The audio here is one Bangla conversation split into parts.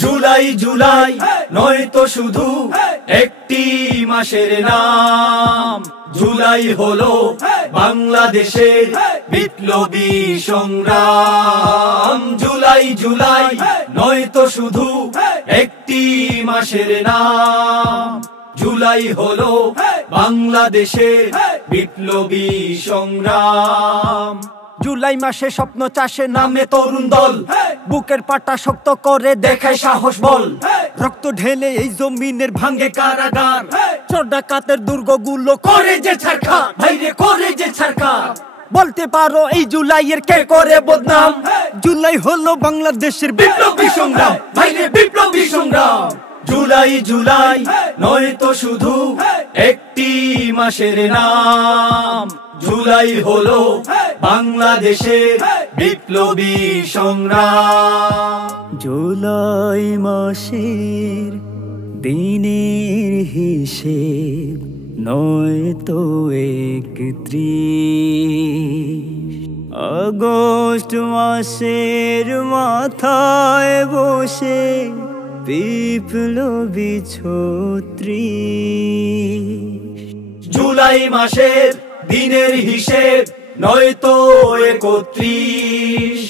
জুলাই জুলাই নয় তো শুধু একটি মাসের নাম, জুলাই হলো বাংলাদেশের বিপ্লবী সংগ্রাম। জুলাই জুলাই নয় তো শুধু একটি মাসের নাম, জুলাই হলো বাংলাদেশের বিপ্লবী সংগ্রাম। জুলাই মাসে স্বপ্ন চাষে নামে তরুণ দল, বুকের পাটা শক্ত করে দেখায় সাহস বল। রক্ত ঢেলে এই জমিনের ভাঙে কারাগার, চোর ডাকাতের দুর্গগুলো করে যে ছারখার, ভাইরে করে যে ছারখার। বলতে পারো এই জুলাইয়ের কে করে বদনাম, জুলাই হলো বাংলাদেশের বিপ্লবী সংগ্রাম, ভাইরে বিপ্লবী সংগ্রাম। জুলাই জুলাই নয় তো শুধু একটি মাসের নাম, জুলাই হলো বাংলাদেশের বিপ্লবী সংগ্রাম। জুলাই মাসের দিনের হিসেব নয় তো 31, আগস্ট মাসের মাথায় বসে বিপ্লবী 36। জুলাই মাসের দিনের হিসেব নয় তো 31,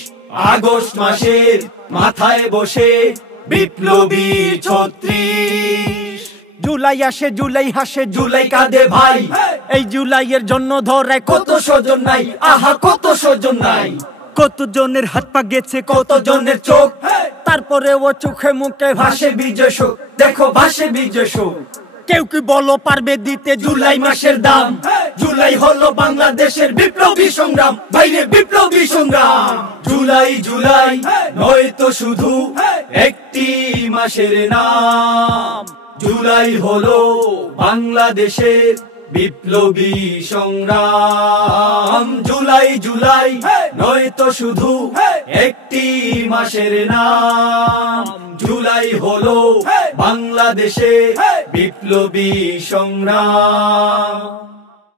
আগস্ট মাসের মাথায় বসে বিপ্লবী 36। জুলাই আসে জুলাই হাসে জুলাই কাঁদে ভাই, এই জুলাইয়ের জন্য ধরে কত স্বজন নাই, আহা কত স্বজন নাই। কত জনের হাত পা গেছে, কত জনের চোখ, তারপরে ও চোখে মুখে ভাসে বিজয় শোক, দেখো ভাসে বিজয় শোক। কেউ কি বলো পারবে দিতে জুলাই মাসের দাম, জুলাই হলো বাংলাদেশের বিপ্লবী সংগ্রাম, ভাইরে বিপ্লবী সংগ্রাম। জুলাই জুলাই নয় তো শুধু একটি মাসের নাম, জুলাই হলো বাংলাদেশের বিপ্লবী সংগ্রাম। জুলাই জুলাই নয় তো শুধু একটি মাসের নাম, জুলাই হলো বাংলাদেশের বিপ্লবী সংগ্রাম।